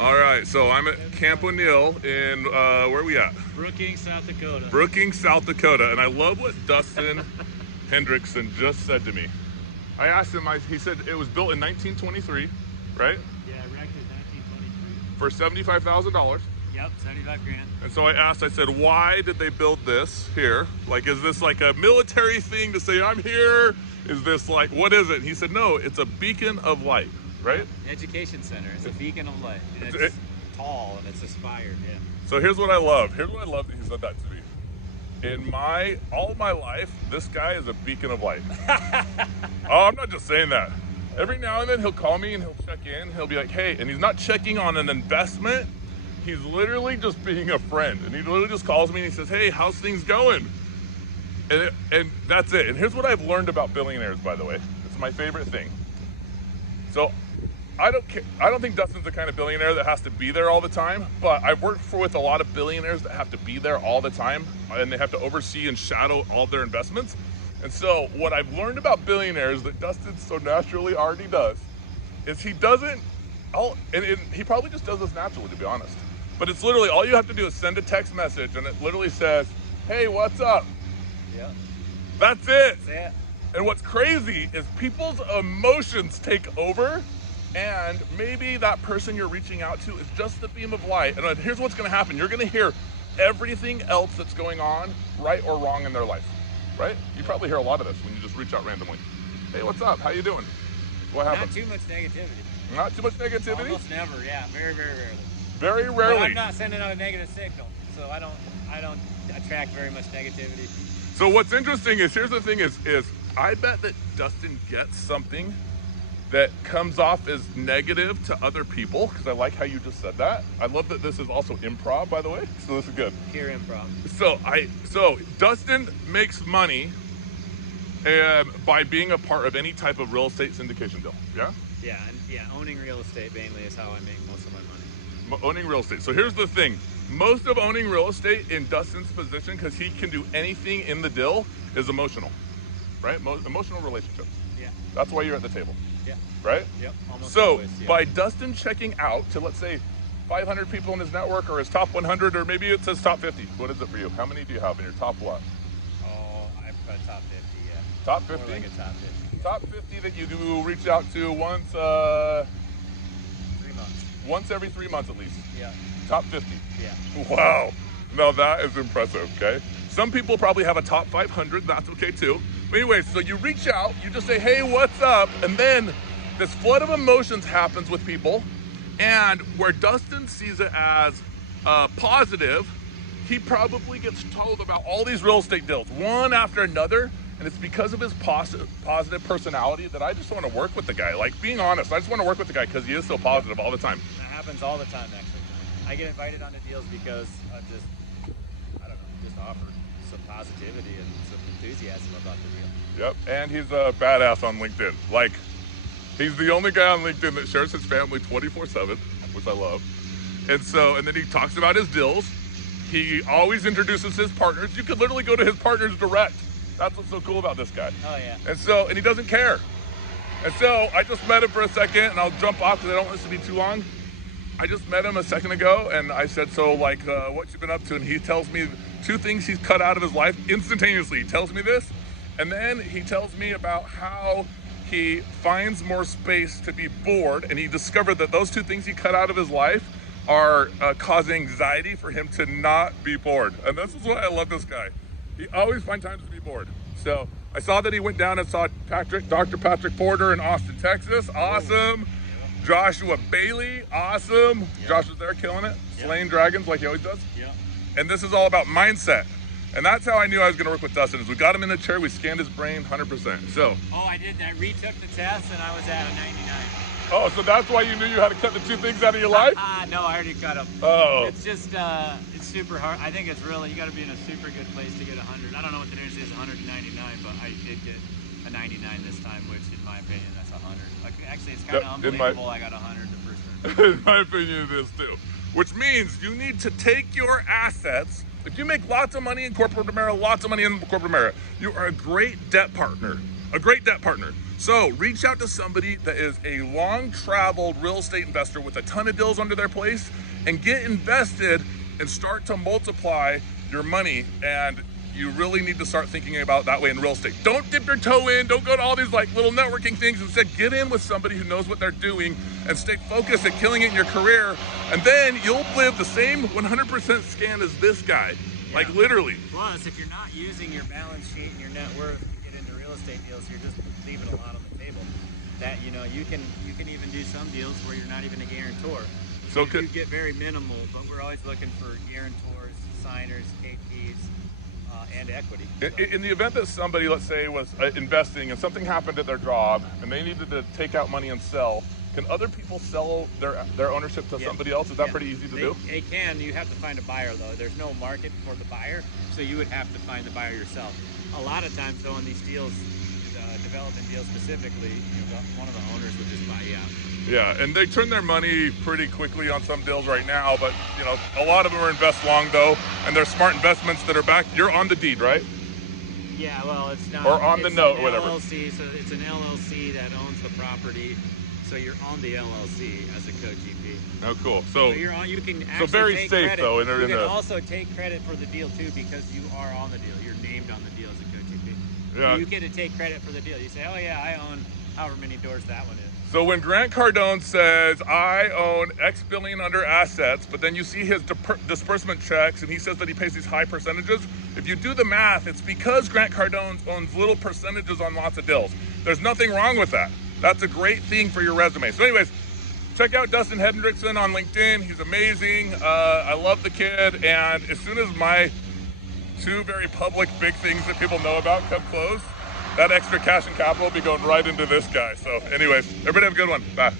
All right, so I'm at Camp O'Neill in, where are we at? Brookings, South Dakota. Brookings, South Dakota. And I love what Dusten Hendrickson just said to me. I asked him, he said it was built in 1923, right? Yeah, erected 1923. For $75,000. Yep, 75 grand. And so I asked, I said, why did they build this here? Like, is this like a military thing to say, I'm here? Is this like, what is it? And he said, no, it's a beacon of light, right? Education center. It's a beacon of light. And it's tall and it's aspired, yeah. So here's what I love. Here's what I love that he said that to me. In all my life, this guy is a beacon of light. Oh, I'm not just saying that. Every now and then he'll call me and he'll check in. He'll be like, hey, and he's not checking on an investment. He's literally just being a friend. And he literally just calls me and he says, hey, how's things going? And that's it. And here's what I've learned about billionaires, by the way. It's my favorite thing. So I don't think Dustin's the kind of billionaire that has to be there all the time, but I've worked with a lot of billionaires that have to be there all the time, and they have to oversee and shadow all their investments. And so what I've learned about billionaires that Dustin so naturally already does is he doesn't, and he probably just does this naturally, to be honest. But it's literally, all you have to do is send a text message and it literally says, hey, what's up? Yeah. That's it. That's it. And what's crazy is people's emotions take over, and maybe that person you're reaching out to is just the beam of light. And here's what's gonna happen. You're gonna hear everything else that's going on, right or wrong in their life, right? You probably hear a lot of this when you just reach out randomly. Hey, what's up? How you doing? What happened? Not too much negativity. Not too much negativity? Almost never, yeah. Very, very rarely. Very rarely. But I'm not sending out a negative signal, so I don't attract very much negativity. So what's interesting is, here's the thing is I bet that Dustin gets something that comes off as negative to other people, because I like how you just said that. I love that this is also improv, by the way, so this is good. Pure improv. So Dustin makes money by being a part of any type of real estate syndication deal, yeah? Yeah, owning real estate mainly is how I make most of my money. Owning real estate. So here's the thing. Most of owning real estate in Dustin's position, because he can do anything in the deal, is emotional, right? Emotional relationships. Yeah. That's why you're at the table. Yeah. Right? Yep. Almost so always, yeah. By Dustin checking out to, let's say, 500 people in his network, or his top 100, or maybe it says top 50. What is it for you? How many do you have in your top what? Oh, I've got top 50, yeah. Top 50? More like a top 50. Top 50 that you do reach out to once, 3 months. Once every 3 months at least. Yeah. Top 50. Yeah. Wow. Now that is impressive, okay? Some people probably have a top 500, that's okay too. But anyway, so you reach out, you just say, hey, what's up? And then this flood of emotions happens with people, and where Dustin sees it as positive, he probably gets told about all these real estate deals, one after another, and it's because of his positive personality that I just want to work with the guy. Like, being honest, I just want to work with the guy because he is so positive all the time. That happens all the time, actually. I get invited onto deals because I just offer some positivity and some enthusiasm about the deal. Yep, and he's a badass on LinkedIn. Like, he's the only guy on LinkedIn that shares his family 24/7, which I love. And then he talks about his deals. He always introduces his partners. You could literally go to his partners direct. That's what's so cool about this guy. Oh yeah. And he doesn't care. And so I just met him for a second, and I'll jump off because I don't want this to be too long. I just met him a second ago, and I said, so like, what you been up to? And he tells me 2 things he's cut out of his life instantaneously. He tells me this, and then he tells me about how he finds more space to be bored, and he discovered that those 2 things he cut out of his life are causing anxiety for him to not be bored. And this is why I love this guy. He always finds time to be bored. So I saw that he went down and saw Dr. Patrick Porter in Austin, Texas. Awesome. Joshua Bailey, awesome. Yeah. Josh was there killing it, Yeah. slaying dragons like he always does. Yeah. And this is all about mindset. And that's how I knew I was gonna work with Dustin, is we got him in the chair, we scanned his brain 100%. So. Oh, I did that. Retook the test and I was at a 99. Oh, so that's why you knew you had to cut the 2 things out of your life? No, I already cut them. Oh. It's just, it's super hard. I think it's really, you got to be in a super good place to get 100. I don't know what the difference is, 199, but I did get a 99 this time, which in my opinion, that's 100. Like, actually, it's kind of unbelievable I got 100 the first time. In my opinion, it is too. Which means you need to take your assets. If you make lots of money in corporate America, lots of money in corporate America, you are a great debt partner. A great debt partner. So reach out to somebody that is a long-traveled real estate investor with a ton of deals under their place, and get invested and start to multiply your money. And you really need to start thinking about that way in real estate. Don't dip your toe in, don't go to all these like little networking things. Instead, get in with somebody who knows what they're doing and stay focused at killing it in your career. And then you'll live the same 100% scan as this guy, like literally. Plus, if you're not using your balance sheet and your net worth to get into real estate deals, you're just leaving a lot on the table. That, you know, you can even do some deals where you're not even a guarantor. So you get very minimal, but we're always looking for guarantors, signers, KPs, and equity. In the event that somebody, let's say, was investing and something happened at their job and they needed to take out money and sell, can other people sell their ownership to somebody else? Is that pretty easy to do? They can. You have to find a buyer, though. There's no market for the buyer, so you would have to find the buyer yourself. A lot of times, though, in these deals, development deals specifically, one of the owners would just buy you out. Yeah, and they turn their money pretty quickly on some deals right now, but a lot of them are invest long though, and they're smart investments that are back. You're on the deed, right? Yeah, well, it's not. Or on the note, or whatever. LLC, so it's an LLC that owns the property, so you're on the LLC as a co-GP. Oh, cool. So you're on. You can actually very take safe credit. though. You can also take credit for the deal too because you are on the deal. You're named on the deal as a co-GP. Yeah. So you get to take credit for the deal. You say, oh yeah, I own however many doors that one is. So when Grant Cardone says, I own X billion under assets, but then you see his disbursement checks and he says that he pays these high percentages, if you do the math, it's because Grant Cardone owns little percentages on lots of deals. There's nothing wrong with that. That's a great thing for your resume. So anyways, check out Dusten Hendrickson on LinkedIn. He's amazing. I love the kid. And as soon as my two very public big things that people know about come close, that extra cash and capital will be going right into this guy. So anyways, everybody have a good one. Bye.